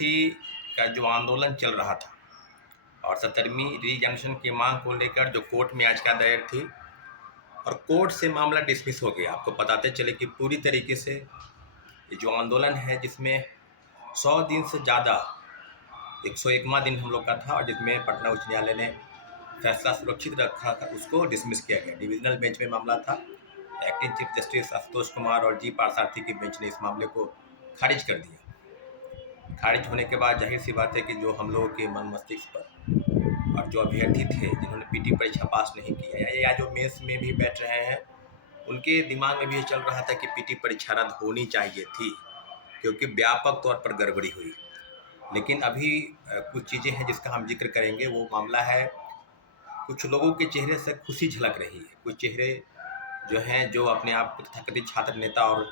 BPSC का जो आंदोलन चल रहा था और 17वीं रीएग्जामिनेशन की मांग को लेकर जो कोर्ट में याचिका दायर थी और कोर्ट से मामला डिसमिस हो गया। आपको बताते चले कि पूरी तरीके से ये जो आंदोलन है जिसमें 100 दिन से ज़्यादा 101वां दिन हम लोग का था और जिसमें पटना उच्च न्यायालय ने फैसला सुरक्षित रखा था, उसको डिसमिस किया गया। डिविजनल बेंच में मामला था। Acting chief justice Ashutosh Kumar और जी पार्थसारथी की बेंच ने इस मामले को खारिज कर दिया। खारिज होने के बाद जाहिर सी बात है कि जो हम लोगों के मन मस्तिष्क पर और जो अभ्यर्थी थे जिन्होंने पीटी परीक्षा पास नहीं किया या जो मेंस में भी बैठ रहे हैं, उनके दिमाग में भी ये चल रहा था कि पीटी परीक्षा रद्द होनी चाहिए थी क्योंकि व्यापक तौर पर गड़बड़ी हुई। लेकिन अभी कुछ चीज़ें हैं जिसका हम जिक्र करेंगे। वो मामला है, कुछ लोगों के चेहरे से खुशी झलक रही है। कुछ चेहरे जो हैं जो अपने आप को तथाकथित छात्र नेता और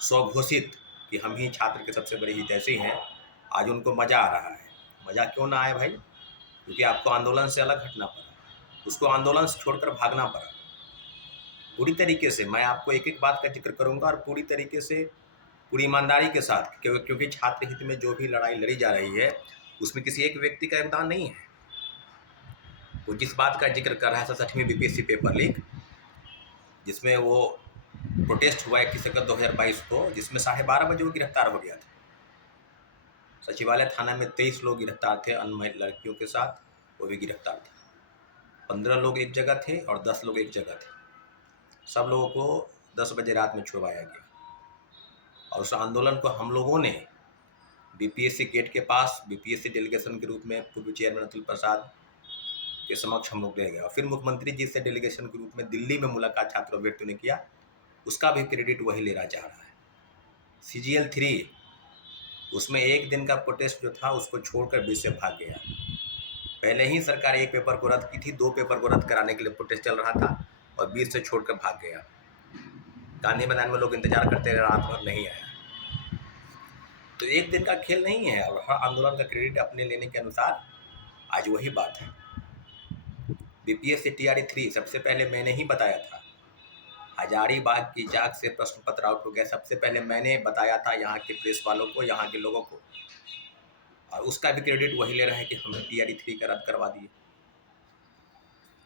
स्वघोषित कि हम ही छात्र के सबसे बड़े हितैषी हैं, आज उनको मज़ा आ रहा है। मज़ा क्यों ना आए भाई? क्योंकि आपको आंदोलन से अलग हटना पड़ा, उसको आंदोलन से छोड़कर भागना पड़ा। पूरी तरीके से मैं आपको एक एक बात का जिक्र करूंगा और पूरी तरीके से पूरी ईमानदारी के साथ, क्योंकि छात्र हित में जो भी लड़ाई लड़ी जा रही है उसमें किसी एक व्यक्ति का योगदान नहीं है। वो जिस बात का जिक्र कर रहा है 67वीं बीपीएससी पेपर लीक, जिसमें वो प्रोटेस्ट हुआ 21 अगस्त 2022 को, जिसमें 12:30 बजे वो गिरफ्तार हो गया था। सचिवालय थाना में 23 लोग गिरफ्तार थे, अनमैरिड लड़कियों के साथ वो भी गिरफ्तार थे। 15 लोग एक जगह थे और 10 लोग एक जगह थे। सब लोगों को 10 बजे रात में छुड़वाया गया और उस आंदोलन को हम लोगों ने बीपीएससी गेट के पास बीपीएससी डेलीगेशन के रूप में पूर्व चेयरमैन अतुल प्रसाद के समक्ष हम लोग ले गए और फिर मुख्यमंत्री जी से डेलीगेशन के रूप में दिल्ली में मुलाकात छात्र अभ्यर्थियों ने किया। उसका भी क्रेडिट वही लेना चाह रहा है। CGL 3 उसमें एक दिन का प्रोटेस्ट जो था उसको छोड़कर 20 से भाग गया। पहले ही सरकार एक पेपर को रद्द की थी, 2 पेपर को रद्द कराने के लिए प्रोटेस्ट चल रहा था और 20 से छोड़कर भाग गया। गांधी मैदान में लोग इंतजार करते रहे, रात भर नहीं आया। तो एक दिन का खेल नहीं है और हर आंदोलन का क्रेडिट अपने लेने के अनुसार आज वही बात है। बीपीएससी TRE 3 सबसे पहले मैंने ही बताया था। हजारीबाग की जाग से प्रश्न पत्र आउट हो गया, सबसे पहले मैंने बताया था यहाँ के प्रेस वालों को, यहाँ के लोगों को, और उसका भी क्रेडिट वही ले रहा है कि हमने TRE 3 का रद्द करवा दिए।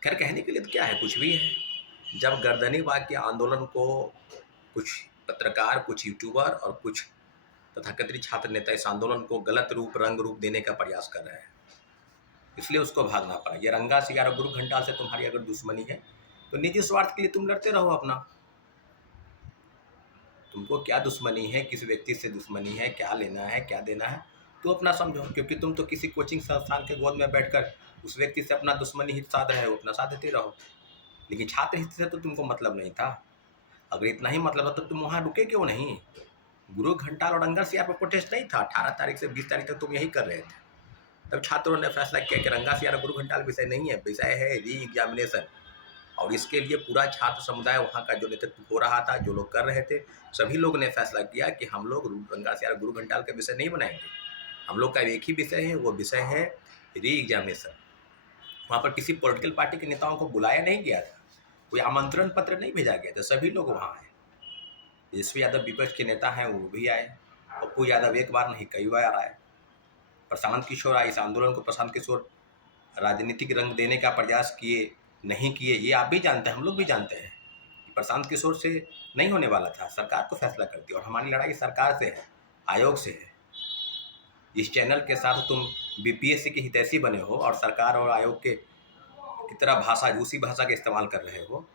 खैर कहने के लिए तो क्या है, कुछ भी है। जब गर्दनीबाग के आंदोलन को कुछ पत्रकार, कुछ यूट्यूबर और कुछ तथाकथित छात्र नेता इस आंदोलन को गलत रूप, रंग रूप देने का प्रयास कर रहे हैं, इसलिए उसको भागना पड़ा। ये रंगा सिंगार और गुरु घंटाल से तुम्हारी अगर दुश्मनी है तो निजी स्वार्थ के लिए तुम लड़ते रहो अपना। तुमको क्या दुश्मनी है, किस व्यक्ति से दुश्मनी है, क्या लेना है, क्या देना है, तो अपना समझो। क्योंकि तुम तो किसी कोचिंग संस्थान के गोद में बैठकर उस व्यक्ति से अपना दुश्मनी हित साध रहे हो, अपना साथ देते रहो। लेकिन छात्र हित से तो तुमको मतलब नहीं था। अगर इतना ही मतलब है तो तुम वहाँ रुके क्यों नहीं? गुरु घंटाल और रंगा सिंगार पर प्रोटेस्ट नहीं था? 18 तारीख से 20 तारीख तक तुम यही कर रहे थे। तब छात्रों ने फैसला किया कि रंगा सिंगार और गुरु घंटाल विषय नहीं है, विषय है री एग्जामिनेशन। और इसके लिए पूरा छात्र समुदाय, वहाँ का जो नेतृत्व हो रहा था, जो लोग कर रहे थे, सभी लोग ने फैसला किया कि हम लोग रंगा सिंगार गुरु घंटाल का विषय नहीं बनाएंगे। हम लोग का एक ही विषय है, वो विषय है री एग्जामिनेशन। वहाँ पर किसी पॉलिटिकल पार्टी के नेताओं को बुलाया नहीं गया था, कोई आमंत्रण पत्र नहीं भेजा गया था, सभी लोग वहाँ आए। तेजस्वी यादव विपक्ष के नेता हैं, वो भी आए। पप्पू यादव एक बार नहीं कई बार आए। प्रशांत किशोर आए। इस आंदोलन को प्रशांत किशोर राजनीतिक रंग देने का प्रयास किए, नहीं किए, ये आप भी जानते हैं, हम लोग भी जानते हैं कि प्रशांत किशोर से नहीं होने वाला था। सरकार को फैसला करती है और हमारी लड़ाई सरकार से है, आयोग से है। इस चैनल के साथ तुम बीपीएससी के हितैषी बने हो और सरकार और आयोग के की तरह भाषा, उसी भाषा का इस्तेमाल कर रहे हो।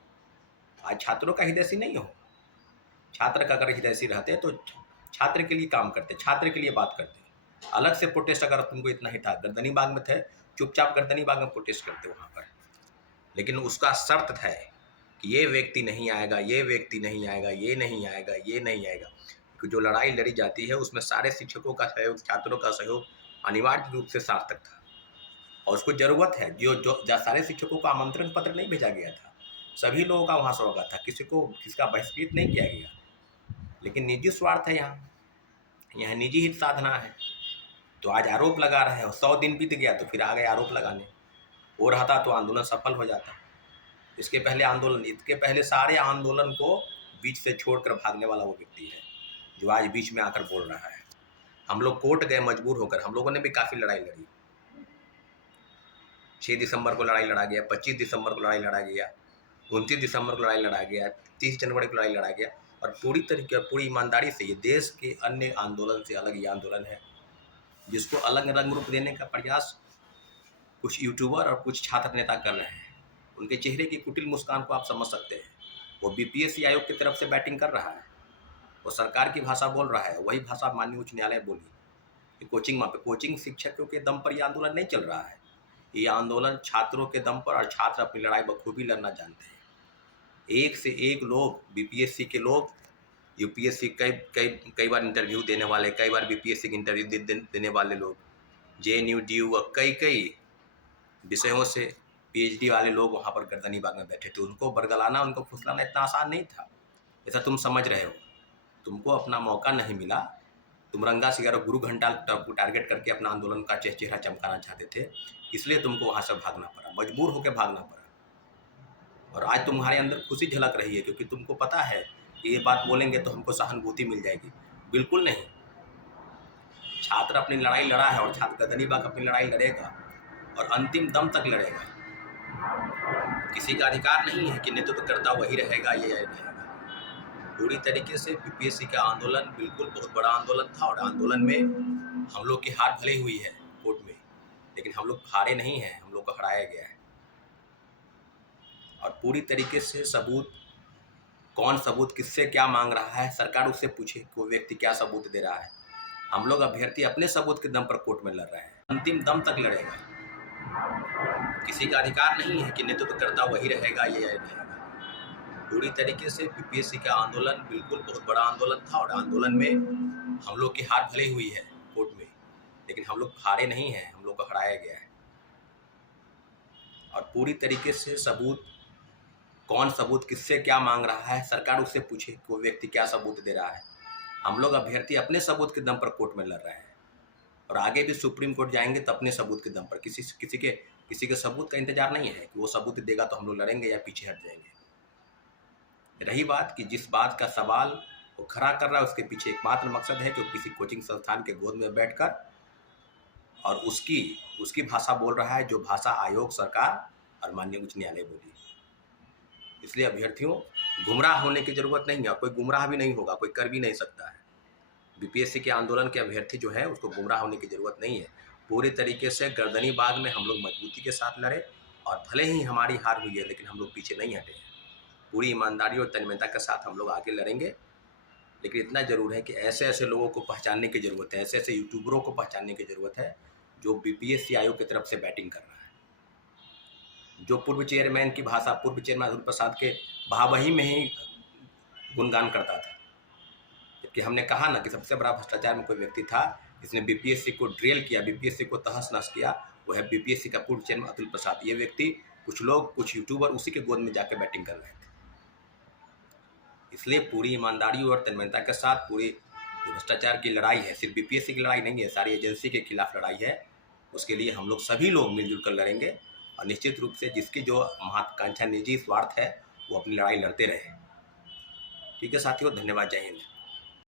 आज छात्रों का हितैषी नहीं हो। छात्र का अगर हितैषी रहते तो छात्र के लिए काम करते, छात्र के लिए बात करते। अलग से प्रोटेस्ट अगर तुमको इतना ही था, गर्दनीबाग में थे, चुपचाप गर्दनीबाग में प्रोटेस्ट करते वहाँ पर। लेकिन उसका शर्त था कि ये व्यक्ति नहीं आएगा, ये व्यक्ति नहीं आएगा, ये नहीं आएगा, ये नहीं आएगा। कि जो लड़ाई लड़ी जाती है उसमें सारे शिक्षकों का सहयोग, छात्रों का सहयोग अनिवार्य रूप से सार्थक था और उसको ज़रूरत है। जो सारे शिक्षकों को आमंत्रण पत्र नहीं भेजा गया था, सभी लोगों का वहाँ स्वागत था, किसका बहिष्कृत नहीं किया गया। लेकिन निजी स्वार्थ है, यहाँ निजी हित साधना है। तो आज आरोप लगा रहे हैं, 100 दिन बीत गया तो फिर आ गए आरोप लगाने। हो रहा था तो आंदोलन सफल हो जाता। इसके पहले सारे आंदोलन को बीच से छोड़कर भागने वाला वो व्यक्ति है जो आज बीच में आकर बोल रहा है। हम लोग कोर्ट गए मजबूर होकर, हम लोगों ने भी काफ़ी लड़ाई लड़ी। 6 दिसंबर को लड़ाई लड़ा गया, 25 दिसंबर को लड़ाई लड़ा गया, 29 दिसंबर को लड़ाई लड़ा गया, 30 जनवरी को लड़ाई लड़ा गया। और पूरी तरीके और पूरी ईमानदारी से ये देश के अन्य आंदोलन से अलग ये आंदोलन है, जिसको अलग रंग रूप देने का प्रयास कुछ यूट्यूबर और कुछ छात्र नेता कर रहे हैं। उनके चेहरे की कुटिल मुस्कान को आप समझ सकते हैं। वो बीपीएससी आयोग की तरफ से बैटिंग कर रहा है, वो सरकार की भाषा बोल रहा है, वही भाषा माननीय उच्च न्यायालय बोली कि कोचिंग शिक्षकों के दम पर यह आंदोलन नहीं चल रहा है। ये आंदोलन छात्रों के दम पर, और छात्र अपनी लड़ाई बखूबी लड़ना जानते हैं। एक से एक लोग, बीपीएससी के लोग, यूपीएससी कई बार इंटरव्यू देने वाले, कई बार बीपीएससी की इंटरव्यू देने वाले लोग, जेएनयू, डीयू व कई विषयों से पीएचडी वाले लोग वहाँ पर गर्दनी बाग में बैठे थे। उनको बरगलाना, उनको फुसलाना इतना आसान नहीं था, ऐसा तुम समझ रहे हो। तुमको अपना मौका नहीं मिला, तुम रंगा सिगारो गुरु घंटा को टारगेट करके अपना आंदोलन का चेहरा चमकाना चाहते थे, इसलिए तुमको वहाँ से भागना पड़ा, मजबूर होकर भागना पड़ा। और आज तुम्हारे अंदर खुशी झलक रही है, क्योंकि तुमको पता है कि ये बात बोलेंगे तो हमको सहानुभूति मिल जाएगी। बिल्कुल नहीं, छात्र अपनी लड़ाई लड़ा है और छात्र गर्दनी बाग अपनी लड़ाई लड़ेगा और अंतिम दम तक लड़ेगा। किसी का अधिकार नहीं है कि नेतृत्व करता वही रहेगा, ये रहेगा। पूरी तरीके से बीपीएससी का आंदोलन बिल्कुल बहुत बड़ा आंदोलन था, और आंदोलन में हम लोग की हार भले हुई है कोर्ट में, लेकिन हम लोग हारे नहीं हैं, हम लोग को हराया गया है। और पूरी तरीके से सबूत, कौन सबूत किससे क्या मांग रहा है, सरकार उससे पूछे कि वो व्यक्ति क्या सबूत दे रहा है। हम लोग अभ्यर्थी अपने सबूत के दम पर कोर्ट में लड़ रहे हैं, अंतिम दम तक लड़ेगा। किसी का अधिकार नहीं है कि नेतृत्व करता वही रहेगा, ये रहेगा। पूरी तरीके से बीपीएससी का आंदोलन बिल्कुल बहुत बड़ा आंदोलन था, और आंदोलन में हम लोग की हार भले हुई है कोर्ट में, लेकिन हम लोग हारे नहीं हैं, हम लोग को हराया गया है। और पूरी तरीके से सबूत, कौन सबूत किससे क्या मांग रहा है, सरकार उससे पूछे कि वो व्यक्ति क्या सबूत दे रहा है। हम लोग अभ्यर्थी अपने सबूत के दम पर कोर्ट में लड़ रहे हैं, और आगे भी सुप्रीम कोर्ट जाएंगे तो अपने सबूत के दम पर। किसी के सबूत का इंतजार नहीं है कि वो सबूत देगा तो हम लोग लड़ेंगे या पीछे हट जाएंगे। रही बात कि जिस बात का सवाल वो खड़ा कर रहा है, उसके पीछे एकमात्र मकसद है कि वो किसी कोचिंग संस्थान के गोद में बैठकर और उसकी भाषा बोल रहा है, जो भाषा आयोग, सरकार और माननीय उच्च न्यायालय बोली। इसलिए अभ्यर्थियों, गुमराह होने की जरूरत नहीं है, और कोई गुमराह भी नहीं होगा, कोई कर भी नहीं सकता है। बीपीएससी के आंदोलन के अभ्यर्थी जो है उसको गुमराह होने की जरूरत नहीं है। पूरी तरीके से गर्दनी बाग में हम लोग मजबूती के साथ लड़े, और भले ही हमारी हार हुई है, लेकिन हम लोग पीछे नहीं हटे हैं। पूरी ईमानदारी और तन्मयता के साथ हम लोग आगे लड़ेंगे। लेकिन इतना जरूर है कि ऐसे ऐसे लोगों को पहचानने की ज़रूरत है, ऐसे ऐसे यूट्यूबरों को पहचानने की ज़रूरत है जो बीपीएससी आयोग की तरफ से बैटिंग कर रहा है, जो पूर्व चेयरमैन की भाषा, पूर्व चेयरमैन अतुल प्रसाद के भावही में ही गुणगान करता था। जबकि हमने कहा ना कि सबसे बड़ा भ्रष्टाचार में कोई व्यक्ति था जिसने बीपीएससी को ड्रिल किया, बीपीएससी को तहस नहस किया, वो है बीपीएससी का पूर्व चेयरमैन अतुल प्रसाद। ये व्यक्ति, कुछ लोग, कुछ यूट्यूबर उसी के गोद में जाकर बैटिंग कर रहे थे। इसलिए पूरी ईमानदारी और तन्मयता के साथ पूरी भ्रष्टाचार की लड़ाई है, सिर्फ बीपीएससी की लड़ाई नहीं है, सारी एजेंसी के खिलाफ लड़ाई है। उसके लिए हम लोग सभी लोग मिलजुल कर लड़ेंगे, और निश्चित रूप से जिसकी जो महत्वाकांक्षा, निजी स्वार्थ है, वो अपनी लड़ाई लड़ते रहे। ठीक है साथियों, धन्यवाद, जय हिंद।